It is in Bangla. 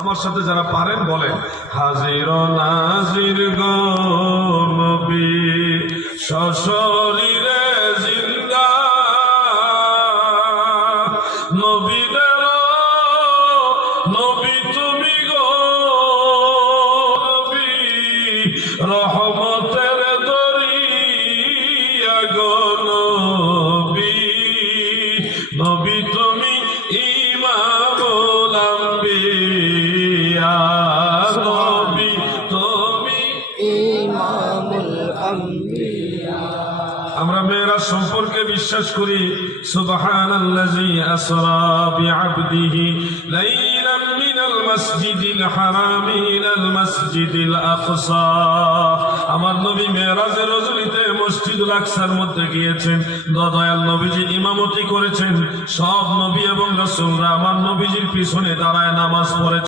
আমার সাথে যারা পারেন বলেন, হাজির ও নাজির গো নবী সশরীরে জিন্দা, নবীদের নবী তুমি গো নবী, রহমতের দরিয়া গো নবী, নবী তুমি ইমামুল আম্বিয়া, নবী তুমি ইমামুল আম্বিয়া। আমরা মেরাজ সম্পর্কে বিশ্বাস করি, সুবহানাল্লাযী আসরা বিআবদিহি লাইলাম মিনাল মাসজিদিল হারামি ইলাল মাসজিদিল আকসা। আমার নবী মেরাজের রজনীতে মসজিদুল আকসার মধ্যে গিয়েছেন, দয়াল নবীজি ইমামতি করেছেন। সব নবী এবং রাসূলরা আমার নবীজির পিছনে দাঁড়ায় নামাজ পড়েছেন।